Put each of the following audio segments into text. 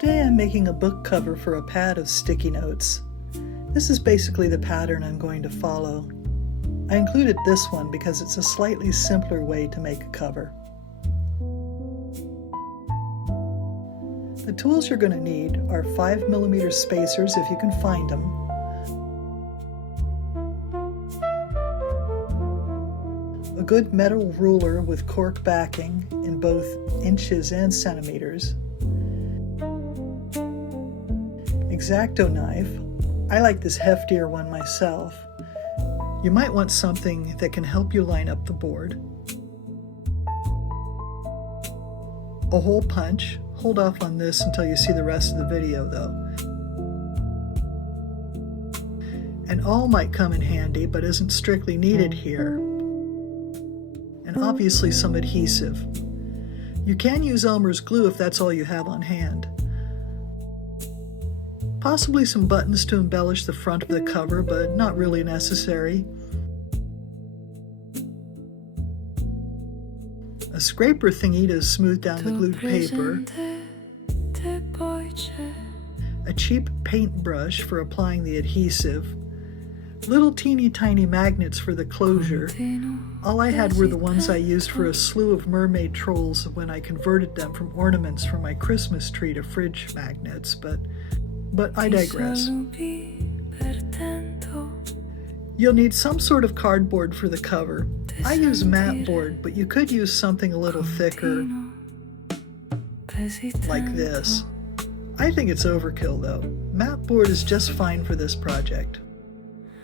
Today I'm making a book cover for a pad of sticky notes. This is basically the pattern I'm going to follow. I included this one because it's a slightly simpler way to make a cover. The tools you're going to need are 5mm spacers if you can find them, a good metal ruler with cork backing in both inches and centimeters, X-Acto knife. I like this heftier one myself. You might want something that can help you line up the board. A hole punch. Hold off on this until you see the rest of the video though. An awl might come in handy but isn't strictly needed here. And obviously some adhesive. You can use Elmer's glue if that's all you have on hand. Possibly some buttons to embellish the front of the cover, but not really necessary. A scraper thingy to smooth down the glued paper. A cheap paintbrush for applying the adhesive. Little teeny tiny magnets for the closure. All I had were the ones I used for a slew of mermaid trolls when I converted them from ornaments for my Christmas tree to fridge magnets, but I digress. You'll need some sort of cardboard for the cover. I use matte board, but you could use something a little thicker, like this. I think it's overkill though. Matte board is just fine for this project.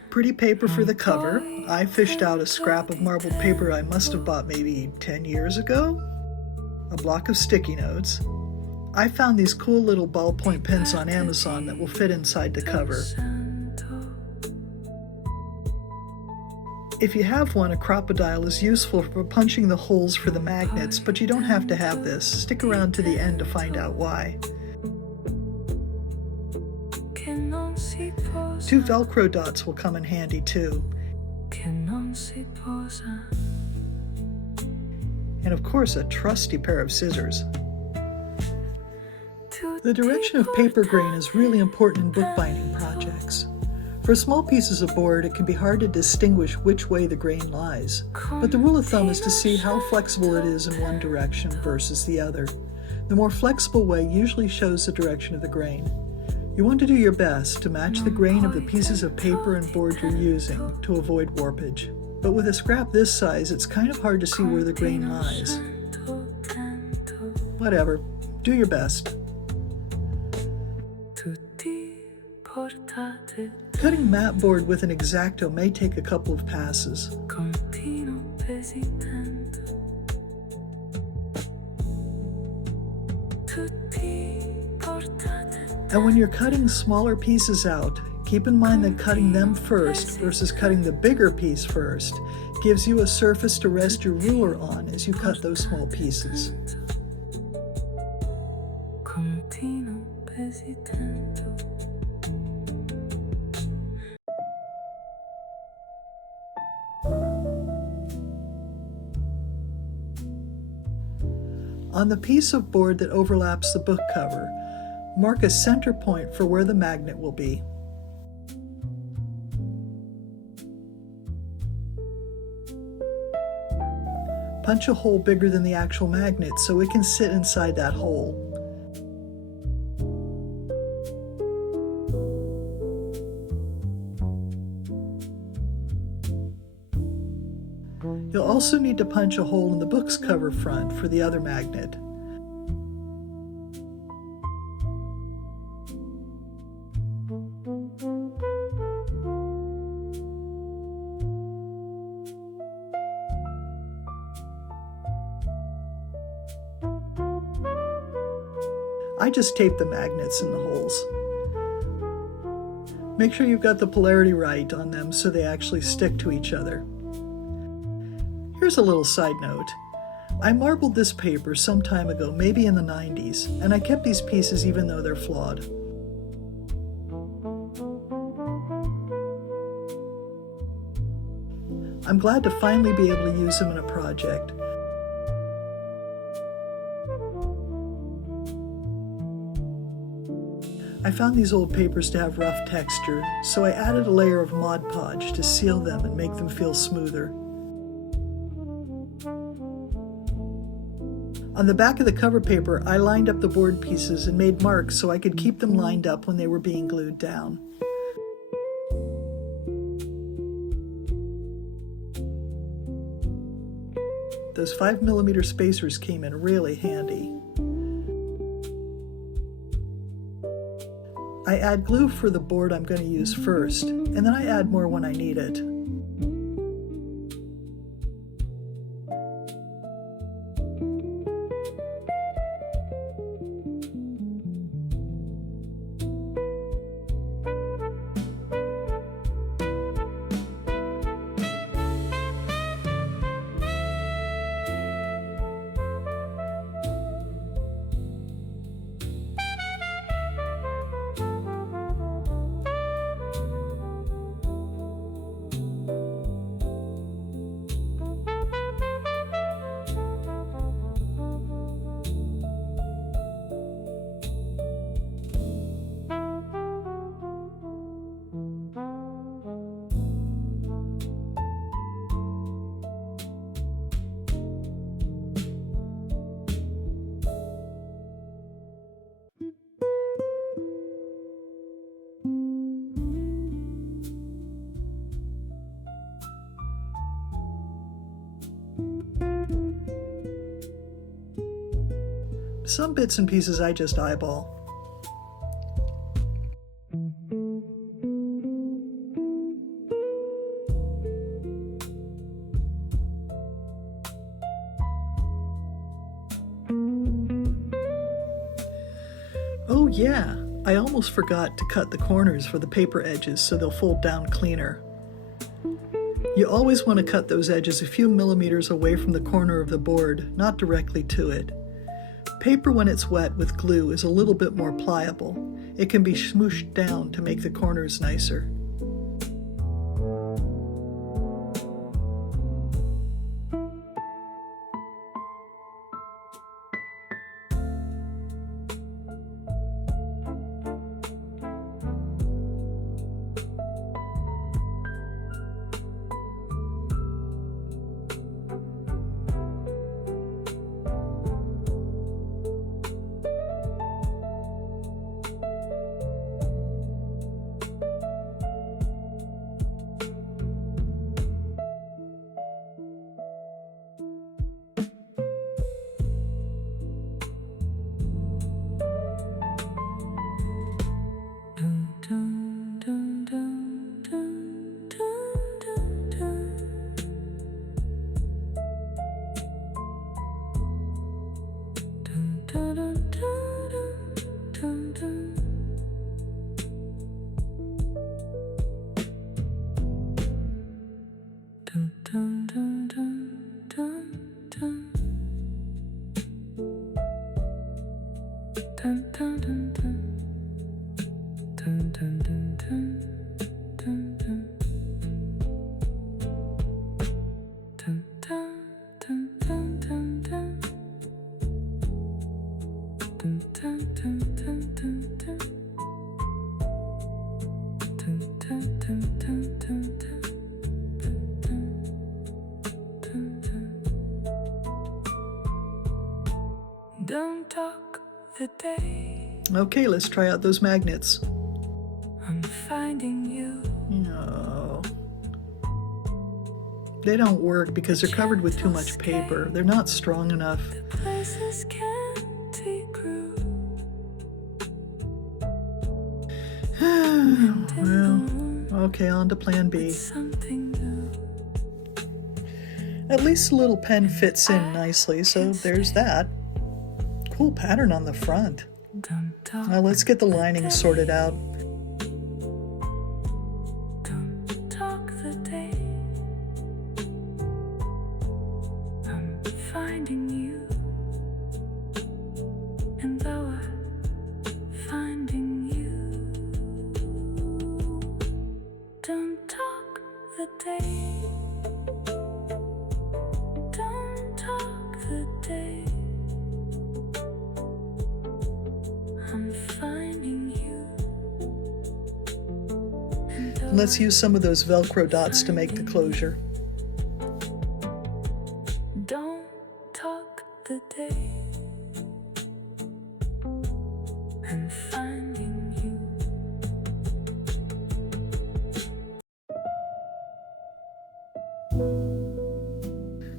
Pretty paper for the cover. I fished out a scrap of marbled paper I must have bought maybe 10 years ago. A block of sticky notes. I found these cool little ballpoint pens on Amazon that will fit inside the cover. If you have one, a crocodile is useful for punching the holes for the magnets, but you don't have to have this. Stick around to the end to find out why. 2 Velcro dots will come in handy too. And of course, a trusty pair of scissors. The direction of paper grain is really important in bookbinding projects. For small pieces of board, it can be hard to distinguish which way the grain lies, but the rule of thumb is to see how flexible it is in one direction versus the other. The more flexible way usually shows the direction of the grain. You want to do your best to match the grain of the pieces of paper and board you're using to avoid warpage. But with a scrap this size, it's kind of hard to see where the grain lies. Whatever, do your best. Cutting matte board with an X-Acto may take a couple of passes. And when you're cutting smaller pieces out, keep in mind that cutting them first versus cutting the bigger piece first gives you a surface to rest your ruler on as you cut those small pieces. On the piece of board that overlaps the book cover, mark a center point for where the magnet will be. Punch a hole bigger than the actual magnet so it can sit inside that hole. You'll also need to punch a hole in the book's cover front for the other magnet. I just tape the magnets in the holes. Make sure you've got the polarity right on them so they actually stick to each other. Here's a little side note. I marbled this paper some time ago, maybe in the 90s, and I kept these pieces even though they're flawed. I'm glad to finally be able to use them in a project. I found these old papers to have rough texture, so I added a layer of Mod Podge to seal them and make them feel smoother. On the back of the cover paper, I lined up the board pieces and made marks so I could keep them lined up when they were being glued down. Those 5mm spacers came in really handy. I add glue for the board I'm going to use first, and then I add more when I need it. Some bits and pieces I just eyeball. Oh yeah, I almost forgot to cut the corners for the paper edges so they'll fold down cleaner. You always want to cut those edges a few millimeters away from the corner of the board, not directly to it. Paper when it's wet with glue is a little bit more pliable. It can be smooshed down to make the corners nicer. Don't talk the day. Okay, let's try out those magnets. I'm finding you. No. They don't work because they're covered with too much paper. They're not strong enough. The places can't be grew. Well, okay, on to plan B. Something new. At least the little pen fits in nicely, so there's that. Cool pattern on the front. Don't talk. Now let's get the lining sorted out. Don't talk the day. I'm finding you. And though I'm finding you, don't talk the day. Don't talk the day. I'm finding you. Let's use some of those Velcro dots to make the closure. Don't talk the day. I'm finding you.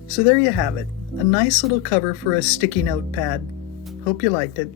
So there you have it, a nice little cover for a sticky note pad. Hope you liked it.